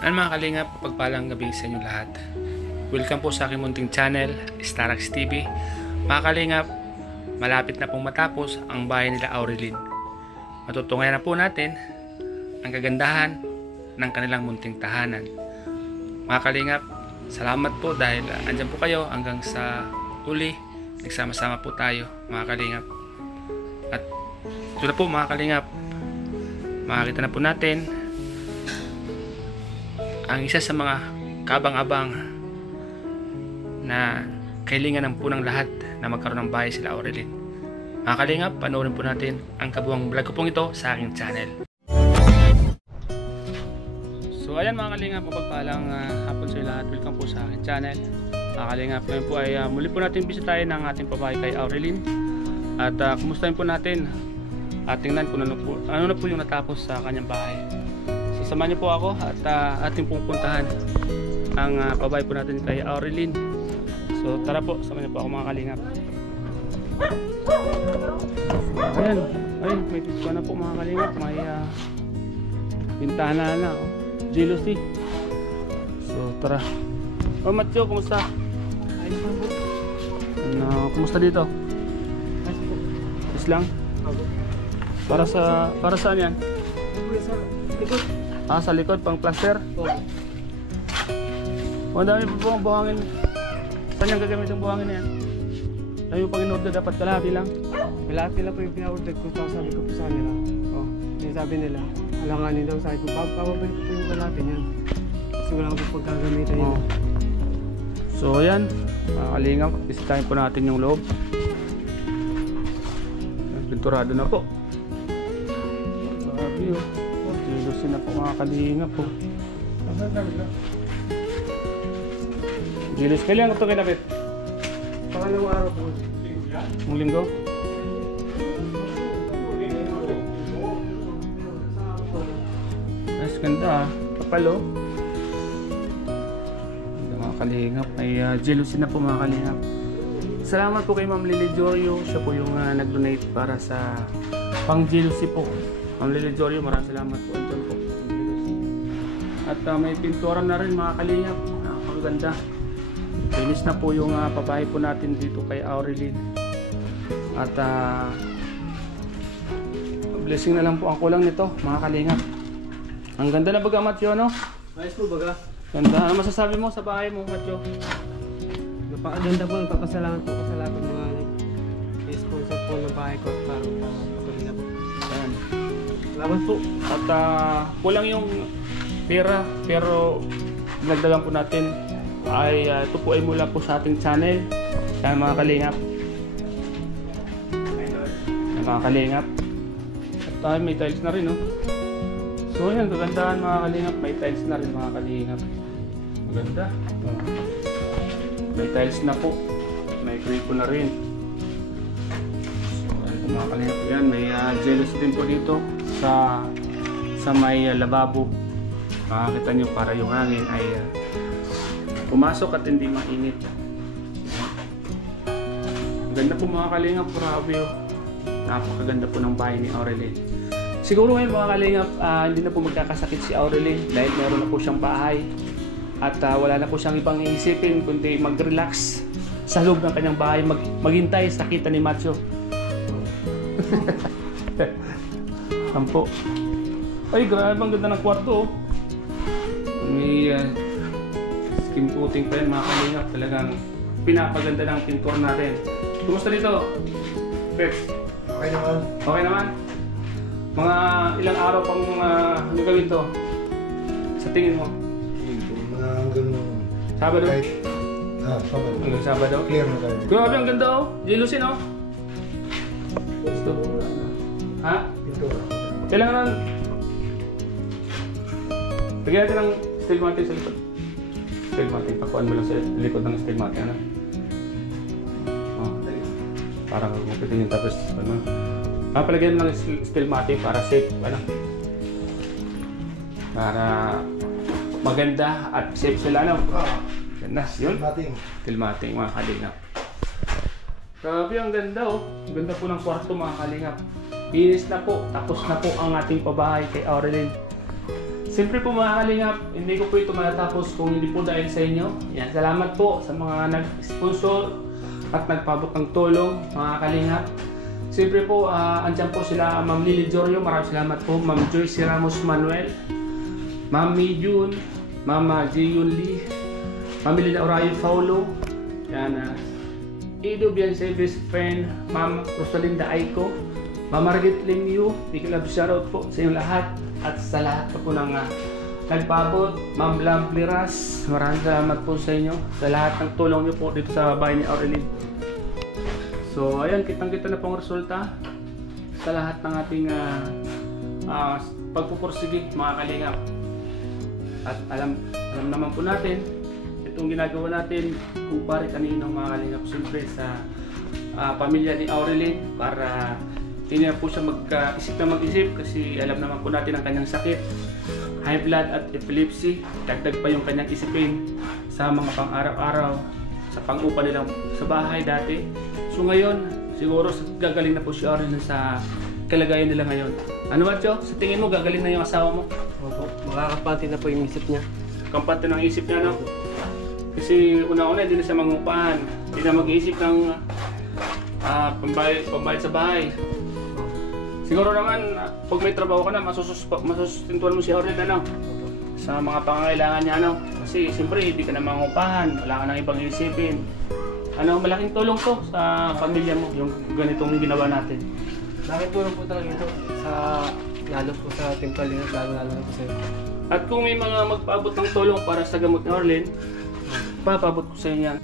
Ano mga kalingap, pagpalang gabi sa inyo lahat. Welcome po sa aking munting channel, Starax TV. Mga kalingap, malapit na pong matapos ang bahay nila Aurelyn. Matutunghayan na po natin ang kagandahan ng kanilang munting tahanan. Mga kalingap, salamat po dahil andyan po kayo hanggang sa uli. Nagsama-sama po tayo mga kalingap. At ito na po mga kalingap, makakita na po natin ang isa sa mga kabang-abang na kailangan ng punang lahat na magkaroon ng bahay sila Aurelyn. Mga kalingap, panoorin po natin ang kabuang vlog ko pong ito sa aking channel. So ayan mga kalingap, mapagpalang hapon sa lahat. Welcome po sa aking channel. Mga kalingap, ngayon po ay muli po natin bisitahin ang ating pabahay kay Aurelyn. At kumustahin po natin at tingnan kung ano na po yung natapos sa kanyang bahay. Samahan niyo po ako at ating pupuntahan ang pabahay po natin kay Aurelyn. So tara po, samahan niyo po ako mga kalingap. Ayan, may pisko na po mga kalingap. May bintana na, jealousy. So tara. Oh Matyo, kumusta? Ayos lang po. Kumusta dito? Ayos po. Ayos lang? Para saan yan? Likod. Sa likod, pang plaster? Po. Ang dami po pong buhangin. Saan yung gagamit ang buhangin na yan? Dami pang in-order, dapat kalahati lang. Malapit lang po yung pina-order ko. Tapos sabi ko po sa nila. Yung sabi nila, alanganin daw. Sabi ko, pababalik ko po yung kalahati niyan. Kasi wala ko po pagkagamitan yun. So yan, kalingap, bisitahin po natin yung loob. Pinturado na po. Sabi kilusin na po mga kalingap po. Gilis, kailan ito kinabit? Pangalawang araw po. Mong linggo? Nice, ganda kapalo. Mga kalingap, may jealousy na po mga kalingap. Salamat po kay Ma'am Lily Jorio. Siya po yung nag-donate para sa pang jealousy po. Ma'am Lily Jorio, maraming salamat po. Andyan po. At may pintura na rin mga kalingap. Napakaganda. Finish na po yung pabahay po natin dito kay Aurelyn. At blessing na lang po ang kulang nito mga kalingap. Ang ganda na baga Matyo, no? Ayos po baga. Ganda. Ano masasabi mo sa bahay mo Matyo? Napakaganda po. Nagpapasalamat po sa lahat ng mga sponsor po ng bahay ko. Para patuloy na po. Ayan. Salamat po. At kulang yung pera, pero nagdagan po natin ay ito po ay mula po sa ating channel. Kaya mga kalingap. Mga kalingap. At may tiles na rin, no? So yan, kagandahan mga kalingap. May tiles na rin mga kalingap. Maganda. May tiles na po. May gripo na rin. So yan mga kalingap. Yan, may jealous din po dito sa may lababo. Makakita nyo para yung hangin ay pumasok at hindi mainit. Ganda po mga kalingap, grabe oh. Napakaganda po ng bahay ni Aurelyn. Siguro ngayon mga kalingap, hindi na po magkakasakit si Aurelyn dahil meron na po siyang bahay. At wala na po siyang ibang iisipin kundi mag-relax sa loob ng kanyang bahay, maghintay sa kita ni Matyo. Tampo. Ay, grabe ang ganda ng kwarto oh. May skin coating pa yan mga kalingap. Talagang pinapaganda ng pintor natin. Kumusta dito? Pex? Okay naman. Okay naman? Mga ilang araw pang gagawin to? Sa tingin mo? Hanggang Sabado? kahit Sabado. Hanggang Sabado? Clear na tayo. Grabe ang ganda oh. Jealousy no? Gusto? Ha? Pintura. Kailangan lang bigyan natin ng steel mating sa likod. Steel mating, pakuan mo lang sa likod ng steel mating, ano? Oh, parang kupitin yung tapos, ano? Palagyan mo ng steel mating para safe, ano? Para maganda at safe sila, ano? Ganda, yun? Steel mating, mga kalingap. Grabe, ang ganda, oh. Ang ganda po ng kwarto, mga kalingap. Finish na po, tapos na po ang ating pabahay kay Aurelyn. Siyempre po mga kalingap, hindi ko po ito matatapos kung hindi po dahil sa inyo. Yan, salamat po sa mga nag-sponsor at nagpabot ng tulong mga kalingap. Siyempre po, andyan po sila Ma'am Lily Jorio, maraming salamat po. Ma'am Joyce Ramos Manuel, Ma'am June, Mama Jiyun Lee, Ma'am Lina Orayo Paulo, yan, Ido Bianse Best Friend, Ma'am Rosalinda Aiko, Ma'am Margit Limyu, big love shoutout po sa inyong lahat at sa lahat po ng nagpabot. Ma'am Lam Pliras, maraming salamat po sa inyo sa lahat ng tulong niyo po dito sa bahay ni Aurelyn. So ayan, kitang-kita na pong resulta sa lahat ng ating pagpupursige mga kalingap. At alam naman po natin itong ginagawa natin kung pare kanino mga kalingap, siyempre sa pamilya ni Aurelyn, para hindi na po siya mag-isip na mag-isip, kasi alam naman po natin ang kanyang sakit, high blood at epilepsy. Dagdag pa yung kanyang isipin sa mga pang-araw-araw, sa pang-upa nilang sa bahay dati. So ngayon, siguro gagaling na po si Aurelyn sa kalagayan nila ngayon. Ano ba, Joe? Sa tingin mo, gagaling na yung asawa mo? Opo, makakapati na po yung isip niya. Kampante ng isip niya, no? Kasi una-una, hindi na siya mangupahan. Hindi na mag-iisip ng pambayad sa bahay. Siguro naman, pag may trabaho ka na, masusustintuan mo si Aurelyn, ano? Sa mga pangangailangan niya, ano? Kasi siyempre, hindi ka na mangupahan. Wala ka nang ibang isipin. Ano, malaking tulong to sa pamilya mo, yung ganitong ginawa natin. Malaking tulong po talaga ito lalo po sa Team Kalingap, lalo na po sa'yo. At kung may mga magpaabot ng tulong para sa gamot ni Aurelyn, papaabot ko sa inyo yan.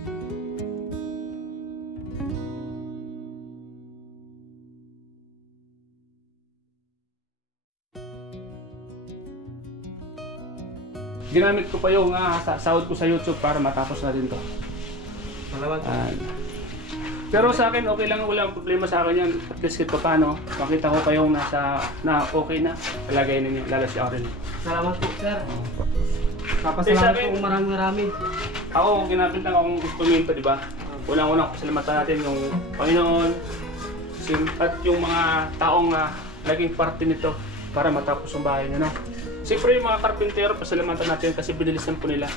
Ginamit ko pa yung sahod ko sa YouTube para matapos na din to. Salamat po. Pero sa akin, okay lang, walang problema sa akin yan. At least kahit paano, makita ko kayong na okay na palagay ninyo, lalo si Aurelyn. Salamat po, sir. Eh, Papasalamat sa akin- po marami. Ako, ginamit lang akong instrumento, di ba? Unang-unang pasalamatan natin yung Panginoon at yung mga taong naging parte nito para matapos ang bahay niya, no? Siyempre yung mga karpintero, pasalamatan natin kasi binilisan po nila.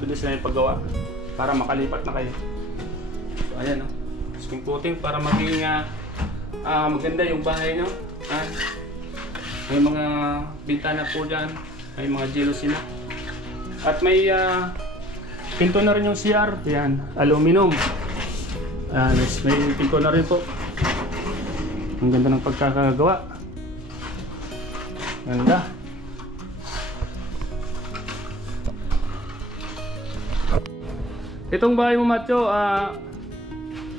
Binilisan na yung paggawa para makalipat na kayo. So ayan, no? Skin coating para maging maganda yung bahay nyo. May mga bintana po dyan, may mga jealousy na. At may pinto na rin yung CR. Yan, aluminum. May pinto na rin po. Ang ganda ng pagkakagawa. Ganda. Itong bahay mo, Macho,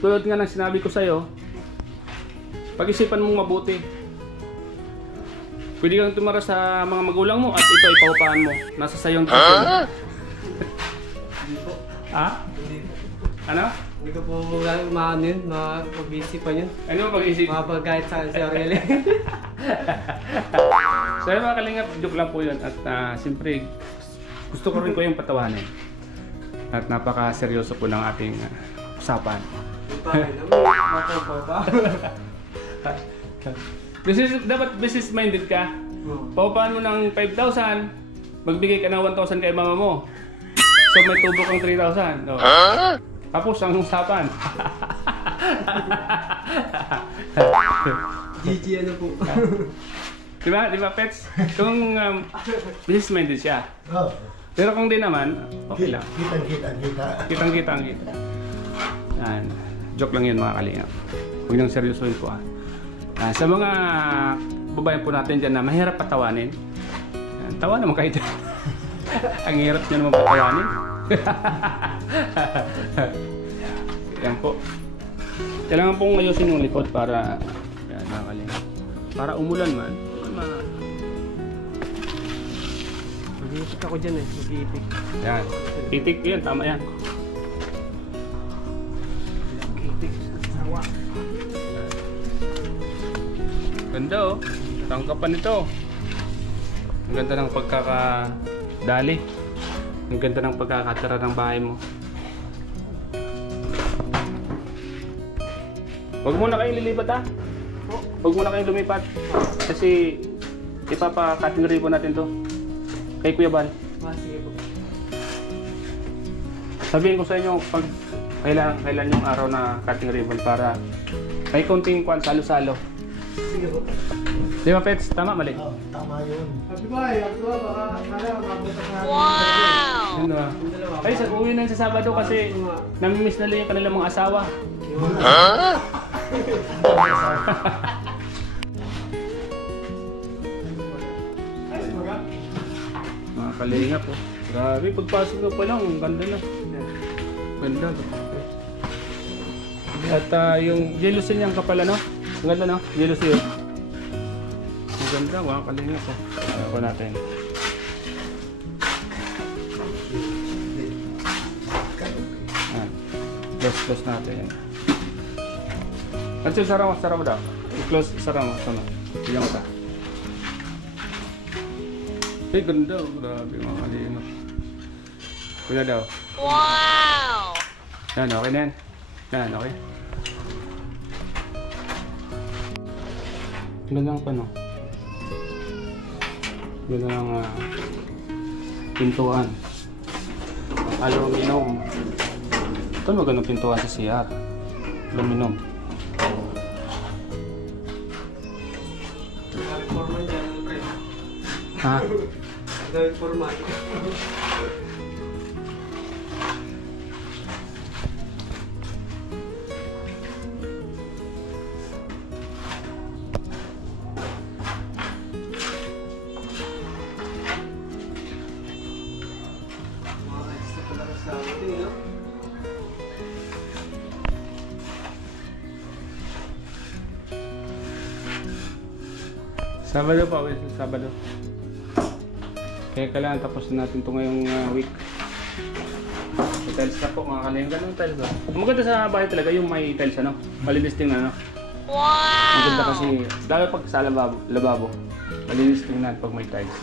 tulad nga ng sinabi ko sa'yo, pag-isipan mong mabuti. Pwede kang tumara sa mga magulang mo at ito ipaupahan mo. Nasa sayong decision. Hindi po. Hindi po. Ano? Hindi ko po maano yun, mag-iisipan yun. Ano pag-isip? Makapag-guide sa si Aurelyn. So yun mga kalingap, joke lang po yun. At siyempre, gusto ko rin ko yung patawanin. At napaka-seryoso po ng ating usapan. Dapat business-minded ka. Paupahan mo ng 5,000, magbigay ka ng 1,000 kay mama mo. So may tubo kang 3,000. No? Tapos ang usapan. GG ano po. Diba Pets? Kung business-minded siya. Oh, Pero kung di naman, okay lang. kita. Kitang-kita ang kita. Yan. Joke lang yun mga kalingap. Huwag nang seryosohin po sa mga babayan po natin dyan na mahirap patawanin, tawa naman kayo dyan. Ang hirap nyo naman patawanin. Yan po. Kailangan pong ayusin yung likod para yan mga kalingap. Para umulan man. Mag-iipik ako dyan eh. Mag-iipik. Yan. Titik yun. Tama yan. Mag-iipik. Sawa. Ganda oh. Tangkapan nito. Ang ganda ng pagkakadali. Ang ganda ng pagkakatira ng bahay mo. Huwag muna kayong lilipat ha. Huwag muna kayong lumipat. Kasi Ipapa-cutting ribbon natin to. Kay Kuya Bal. Sige po. Sabihin ko sa inyo pag kailan yung araw na cutting ribbon para may konting kwan salo-salo. Sige po. Di ba, Pets? Tama, mali? Oh, tama yun. Happy boy, baka mabuta ka. Yun na. Ay, uwi na sa Sabado kasi namimiss na lang yung kanilang mga asawa. Mga kalinga po. Grabe, pagpasok na pa lang, ang ganda na. Ganda. At yung jealousy niyang kapal, ano? Ang ganda, no? Jealousy yun. Ang ganda, mga kalinga po. Ako natin. Close natin. At yung sarang mo daw. I-close, sarang mo. Bigyan mo ta. Ay, ganda. Grabe mga kalinga. Kuya daw. Wow! Yan, okay na yan. Yan, okay. Ganda ng pano. Ganda ng pintuan. Aluminum. Ito magandang pintuan sa CR. Aluminum. Formal dyan, pre. Ha? Dahil formal. Mga extra talaga sa atin, no? Sabado pa, ulit sa Sabado. Kaya kailangan tapos natin ito ngayong week. May tiles na po, mga kalinga. Ganun tiles ba? Ang maganda sa bahay talaga yung may tiles, ano? Malinis tingnan, ano? Wow! Maganda kasi, lalo pag sa lababo. Malinis tingnan pag may tiles.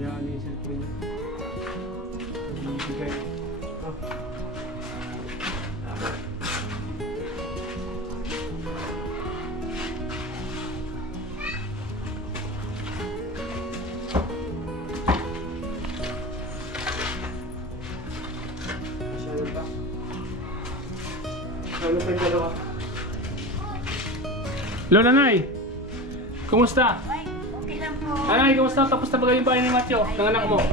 Yan, inisip ko yun. Ibigay. Ano pa yung dalawa? Hello, Nanay! Kumusta? Ay, okay lang po. Nanay, kumusta? Tapos na ba yung bahay ni Matyo? Ng anak mo?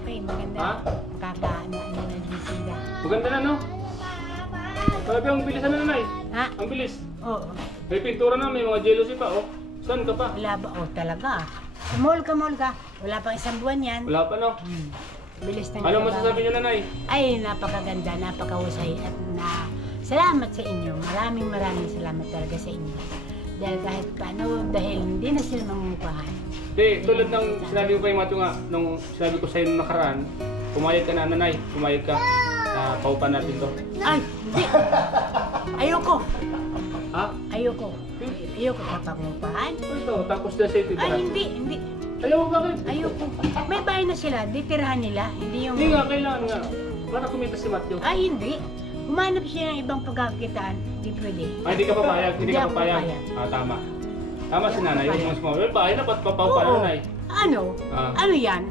Okay, maganda. Ha? Kakaano na din sila. Maganda na, no? Sabi, ang bilis na, Nanay. Ha? Ang bilis. Oo. May pintura na, may mga jealousy pa, oh. Saan ka pa? Wala ba? Oh, talaga. Mall ka. Wala pang isang buwan yan. Wala pa, no? Bilis ng Ano trabaho. masasabi niyo, Nanay? Ay, napakaganda, napakahusay at salamat sa inyo. Maraming salamat talaga sa inyo. Dahil kahit paano, dahil hindi na sila mamumukahan. Di, tulad ng sinabi ko kay Matyo nga, nung sinabi ko sa'yo nung nakaraan, pumayag ka na, Nanay. Pumayag ka. Paupan natin to. Ay, hindi. Ayoko. Ha? Ayoko papangupahan. Ito, tapos na sa'yo, Ay, hindi. Ayaw, bakit? Ayoko. May bahay na sila, ditirahan nila. Hindi yung... Hindi nga, kailangan nga. Para kumita si Matyo. Ay, hindi. Humanap siya ng ibang pagkakitaan, hindi pwede. Hindi ka papayag, hindi ka ako papayag. Tama. Tama si Nanay, yung mga small. Well, bahay na, papaw pa Oo. Nanay. Ano? Ah. Ano yan?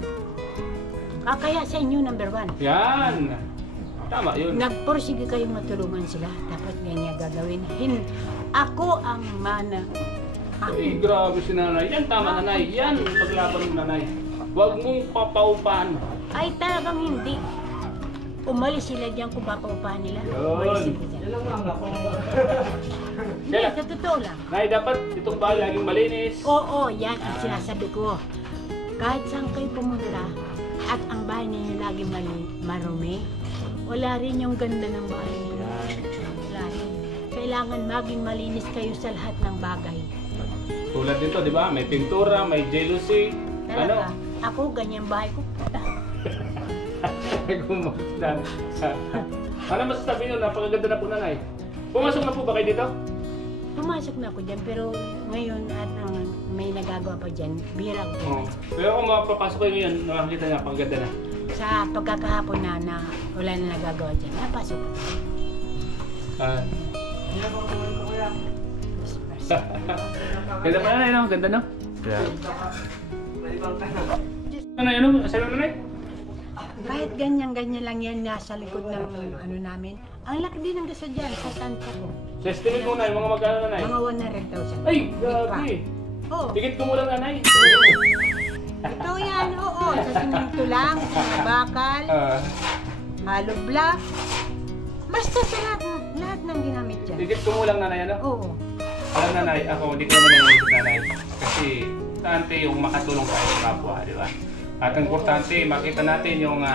Kakaya sa inyo, number 1. Yan. Tama yun. Nagporsige kayong matulungan sila. Dapat ganyan gagawin. Ako ang mana. Ay, grabe si Nanay. Yan, tama Nanay. Yan, paglaban mo Nanay. Huwag mong papaupahan. Ay, talagang hindi. Umalis sila dyan kung papaupahan nila. Yun. Umalis sila dyan. Yan lang mga ako. Hindi, sa totoo lang. Nay, dapat itong bahay laging malinis. Oo, yan ang sinasabi ko. Kahit saan kayo pumunta at ang bahay ninyo lagi marumi, wala rin yung ganda ng bahay ninyo. Wala rin. Kailangan maging malinis kayo sa lahat ng bagay. Tulad nito, di ba? May pintura, may jealousy. Talaga. Ano? Ako, ganyan bahay ko. Kumusta? Ano masasabi nyo? Napakaganda na po Nanay. Pumasok na po ba kayo dito? Pumasok na ako dyan, pero ngayon at may nagagawa pa dyan, bihira ako Oo. pumasok. Pero kung mapapasok kayo ngayon, nakakita na, napakaganda na. sa pagkakahapon na wala na nagagawa dyan, napasok. Ganda pa nanay, no? Ganda, no? Yeah. Nanay, ano? Asabi mo, nanay? Kahit ganyan-ganyan lang yan nasa likod ng ano namin, ang laki din ng gaso dyan sa tanta ko. Sa estimate mo, nanay, mga magkano, nanay? Mga 100,000. Ay, grabe. Oo. Tigit ko mo lang, nanay. Ito yan, oo. Sa simento lang, sa bakal, hollow block. Basta sa lahat ng ginamit dyan. Tigit ko mo lang, nanay, ano? Oo. Alam, nanay, ako, hindi ko naman nangyayos, nanay. Kasi, importante yung makatulong tayo sa kapwa, di ba? At ang importante, makita natin yung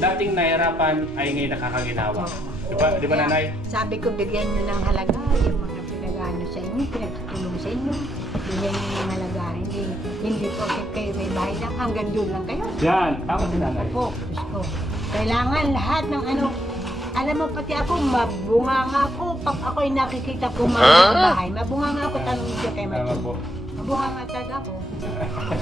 dating nahirapan ay ngayon nakakaginawa. Di ba, nanay? Sabi ko, bigyan nyo ng halaga yung mga pinag-ano sa inyo, pinagtulong sa inyo. Bigyan nyo ng halaga. Hindi po kayo may bahay lang, hanggang doon lang kayo. Yan, tama si nanay. Opo, gusto. Kailangan lahat ng ano, alam mo pati ako, mabunga nga ako. Pag ako'y nakikita ko mga bahay, mabunga nga ako, tanong niyo kay Tama Matthew. po. Mabunga nga talaga ako.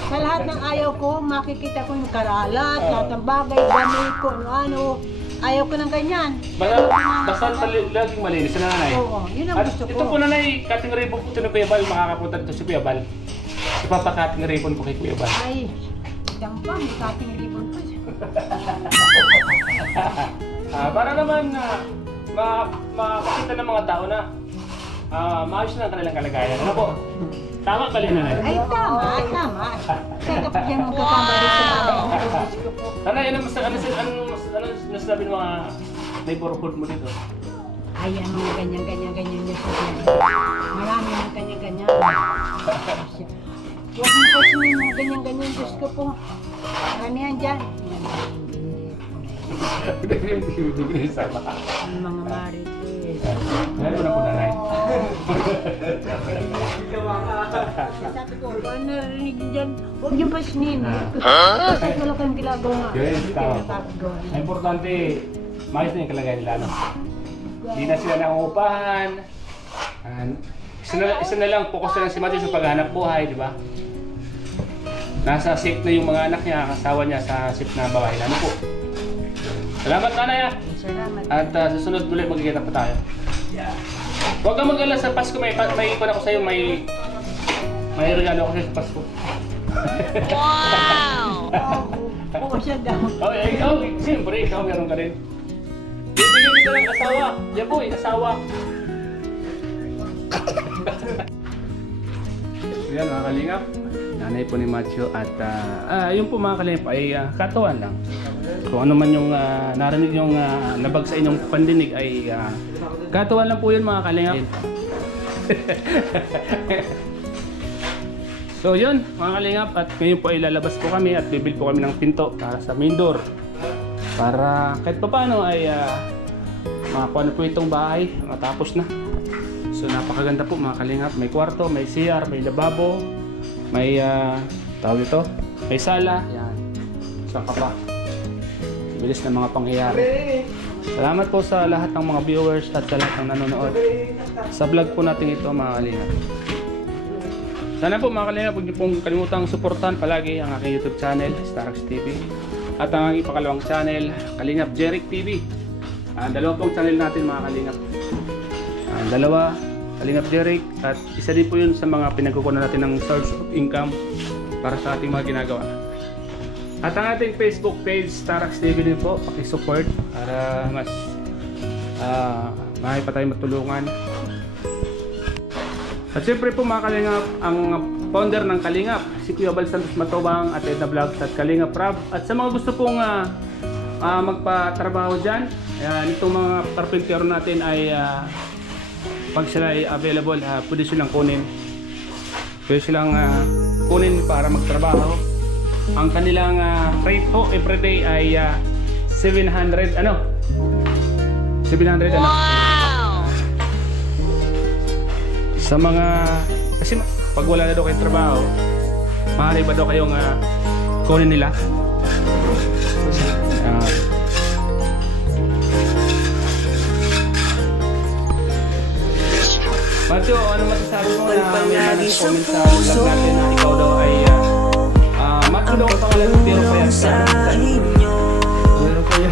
Sa lahat ng ayaw ko, makikita ko yung karalat, lahat ng bagay, damit ko, ano. Ayaw ko ng ganyan. Basta laging malinis na, nanay. Oo, yun ang At gusto ko. ito po, nanay, cutting ribbon po ito ni Kuya Bal. Makakapunta dito si Kuya Bal. Ipapakating ribbon po kay Kuya Bal. Ay, isang pa, may cutting ribbon pa. Para naman makakita ng mga tao na maayos na ang kanilang kalagayan. Ano po? Tama ba, nanay? Ay, tama. Kaya kapag yan ang kakamali sa mga gusto ko. Nanay, ano nasasabi ng mga neighborhood mo dito? Ay, ano ganyan yung sabihin. Marami ng ganyan-ganyan. Huwag mo kasi yung mga ganyan-ganyan. Diyos ko po. Karamihan dyan. Hindi sama ka. Ang mga marites. Ngayon mo na po, nanay. Sabi ko, kung narinig dyan, huwag yung pasnin. Kasi wala kayong ginagawa. Yes, Hindi tama kayo po. nakakagawa. Ang importante, maayos na yung kalagayan nila. No? Hindi na sila nangungupahan. Isa na lang, focus na lang si Matthew sa paghahanap buhay, di ba? Nasa safe na yung mga anak niya, kasawa niya sa safe na bahay. Ano po? Salamat, nanay. Salamat. At sa sunod ulit magkikita pa tayo. Huwag kang mag-alala sa Pasko, may ipon ako sa'yo, may regalo ako sa'yo sa Pasko. Oo, siya daw. Siyempre, ikaw meron ka rin. Bibigyan kita ng asawa. Yan boy, asawa. Yan mga kalingap. Nanay po ni Matthew at yun po mga kalingap ay katuwan lang. Kung ano man yung narinig yung nabag sa inyong pandinig ay katuwan lang po yun mga kalingap. So yun mga kalingap, at ngayon po ay lalabas po kami at bibil po kami ng pinto para sa main door. Para kahit pa paano ay makakuha na po itong bahay, matapos na. So napakaganda po mga kalingap, may kwarto, may CR, may lababo, may tawag ito, may sala, yan. Saan ka pa? Bilis na mga pangyayari. Salamat po sa lahat ng mga viewers at sa lahat ng nanonood sa vlog po natin ito mga kalingap. Sana po mga kalingap, huwag niyo pong kalimutang suportahan palagi ang aking YouTube channel, Starax TV. At ang aking pakalawang channel, Kalingap Jeric TV. Dalawa pong channel natin mga kalingap. Dalawa, Kalingap Jeric, at isa din po yun sa mga pinagkukunan natin ng source of income para sa ating mga ginagawa. At ang ating Facebook page, Starax TV din po, pakisupport para mas maaari pa tayo matulungan. At syempre po mga kalingap, ang founder ng Kalingap, si Kuya Bal Santos Matobang at Edna Vlogs at Kalingap Rab. At sa mga gusto pong magpatrabaho dyan, itong mga carpentero natin ay pag sila ay available, pwede silang kunin. Pwede silang kunin para magtrabaho. Ang kanilang rate po everyday ay 700 ano? 700 ano? Sa mga, kasi pag wala na daw kayong trabaho, maaari ba daw kayong kunin nila? Matthew, ano masasabi mo na may comment sa vlog natin na ikaw daw ay Matthew daw ang pangalan pero pa yan sa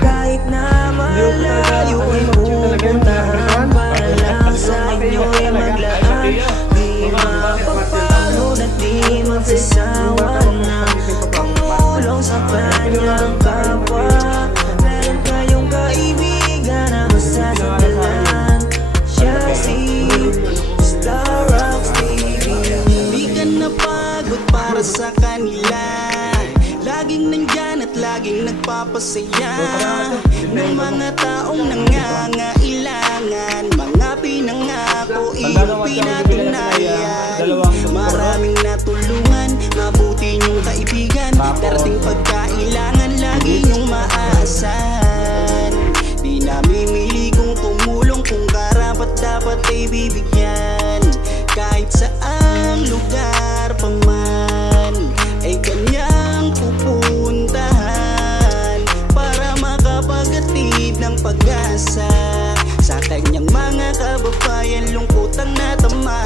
Kahit na malayo ay pupuntahan para lang sa inyo'y maglaan. Di mapapagod at di magsasawa na tumulong sa kanyang kapwa. Meron kayong kaibigan na masasandalan. Siya si Star Rocks TV. Di ka napagod para sa kanila, laging nandyan at laging nagpapasaya ng mga taong nangangailangan. Mga pinangako, iyong pinatunayan. Maraming natulungan, mabuti niyong kaibigan. Darating pagkailangan, lagi niyong maaasahan. Di namimili kung tumulong, kung karapat dapat ay bibigyan. Kahit saang lugar pa man ay kanyang pupuntahan para makapagatid ng pag-asa sa kanyang mga kababayan. Lungkot ang natama